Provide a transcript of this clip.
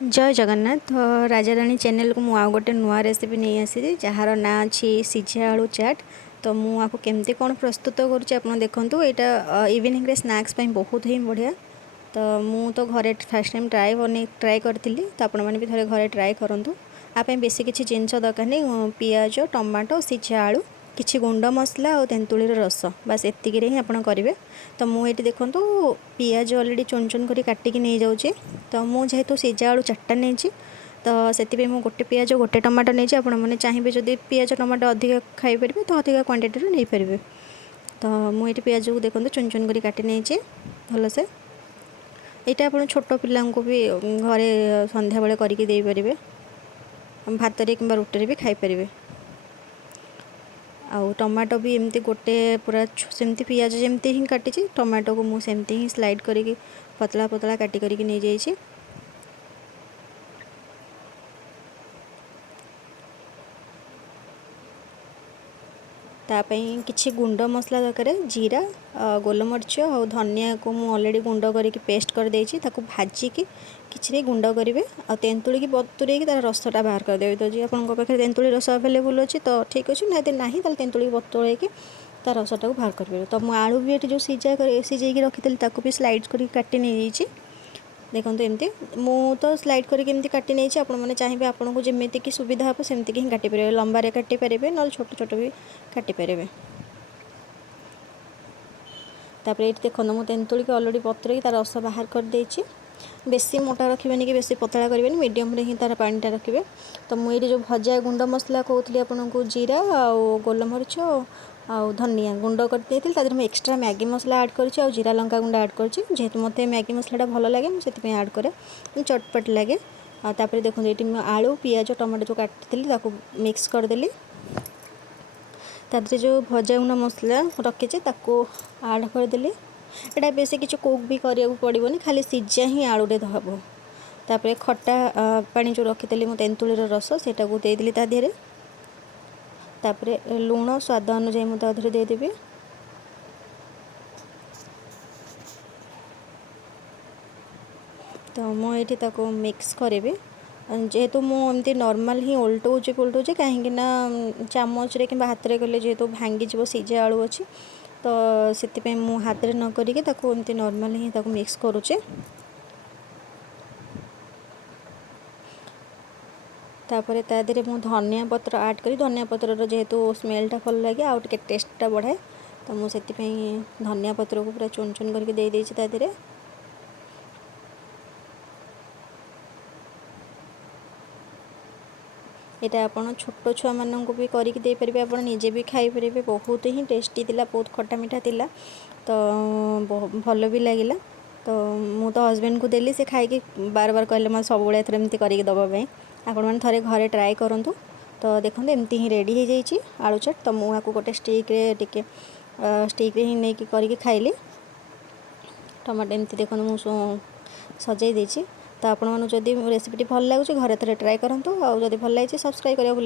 जय जगन्नाथ। तो राजाराणी चैनल को मुझे गोटे नुआ रेसिपी नहीं आसी जार ना अच्छी सिझा आलू चाट। तो मुझे केमती कौन प्रस्तुत कर देखूँ यहाँ इवनिंग रे स्नैक्स बहुत ही बढ़िया। तो मु तो घरे फास्ट टाइम ट्राए करी तो आपण मैंने भी थे घरे ट्राए करूँ। आप बेसी किसी जिनस दरकार नहीं, पियाज टमाटो सिझा आलू किसी गुंड मसला और तेंतुलीर रस बास एतिक ही आप करेंगे। तो मुझे देखूँ पियाज अलरेडी चुन चुन कर काटिक नहीं जाऊँगी। तो मुझे जेहेतु सिझा आलू चार्टा नहीं तो से गोटे पियाज गोटे टमाटो नहीं आपने चाहिए जदि पियाज टमाटो अधिक खाईपर तो अधिक क्वांटिटी नहीं पारे। तो मुझे पियाज को देखो चुन चुन कर काटी नहीं भलसे। यहाँ आप छोट पिला भी घरे संध्या बेले करके देपारे, भात कि रुटी भी खाईपर। आउ टमाटो भी एमती गोटे पूरा सेमती पियाज जमती ही काटी टमाटो को मुझे सेमती ही स्लाइड करके पतला पतला काटी करके नहीं जाइए। तापाई किछि गुंड मसला दरकार जीरा गोलमरीच और धनिया को मुझे ऑलरेडी गुंड करके पेस्ट कर देछि। ताको भाजिकी किछि गुंड करेंगे आ तेंतुली की बतुरे तार रसटा बाहर करदे। तो जी आपन पाखे तेंतुली रस अवेलेबल अच्छी तो ठीक अच्छे ना नहीं तेंतुली बतुरे तार रसटा को बाहर कर। तो मुझे आलू भी ये जो सिझे रखी भी स्लाइड कर काटी नहीं जाइए। देखो एमती मु तो स्लाइड करके काटी नहीं आपने चाहिए आपन को जमी की सुविधा हे सेमती ही काटी पारे, लंबारे काटी पारे ना छोट छोट भी काटी पारे। तापर ये देखो मुझे तेंतुली को अलरेडी बतुरे तार रस बाहर कर देछि। बेसी मोटा रखिए कि बेसी पतला करेंगे, मीडियम रे ही तार पानीटा रखिए। तो मुझे जो भजा गुंड मसला कहती आपको जीरा आउ गोलमरीच आउ धनिया गुंड कर मैं एक्सट्रा मैगी मसला ऐड कर जीरा लंका गुंड ऐड कर जेहेतु मत मैगी मसलाटा भल लगे मुझे ऐड करे चटपट लगे। तापर देखो ये आलू पियाज टमाटो जो काटी मिक्स करदेली तादरे जो भजा गुंड मसला रखी ऐड करदेली। यहाँ बेस किसी कुक भी करा पड़ोनी, खाली सिझा ही आलूरे हम। तापर खट्टा पानी जो रखी मो तेंतुलीर रस सेटा को देदेली ता देहरे। तापर लुण स्वाद अनुसार मुझे देहरे देदेवी। तो मुझे मिक्स करी जेहेतु मुझे नॉर्मल ही ओल्टाऊँ पलटाऊँ कहीं चामच कि हाथ में गले जेहेतु भांगी सिझा आलू अच्छी तो से मु हाथ में न करके नॉर्मल ही मिक्स करुचे। तापर ता देहरे मु धनिया पत्र ऐड करी, धनिया पत्र जेहेतु स्मेलटा भल लगे आउ टे टेस्टटा बढ़ाए तो मुझे धनिया पत्र को पूरा चुन चुन करके दे देछि ता देहरे। यहाँ आप छोट छुआ मानक भी करके दे पारे, आप निजे भी खाई पारे। बहुत ही टेस्टी थिला, बहुत खट्टा मीठा थिला तो भल भी लगिला। तो मु तो हस्बैंड को देली से खाई बार बार कहले मैं सब एमती करके दवाई आपण मैंने थे घरे ट्राए करूँ। तो देखो एमती ही रेडी हो जाइए आलू चाट। तो मुझे गोटे स्टिक रे ही नहीं करके खाइली टमाटो एमती देखो मुझे सजाई देछि। तो आपण जदि रेसिपीटी भल लगे घरे थे ट्राए करूँ। आउ जदि भल लगे सब्सक्राइब करा भूल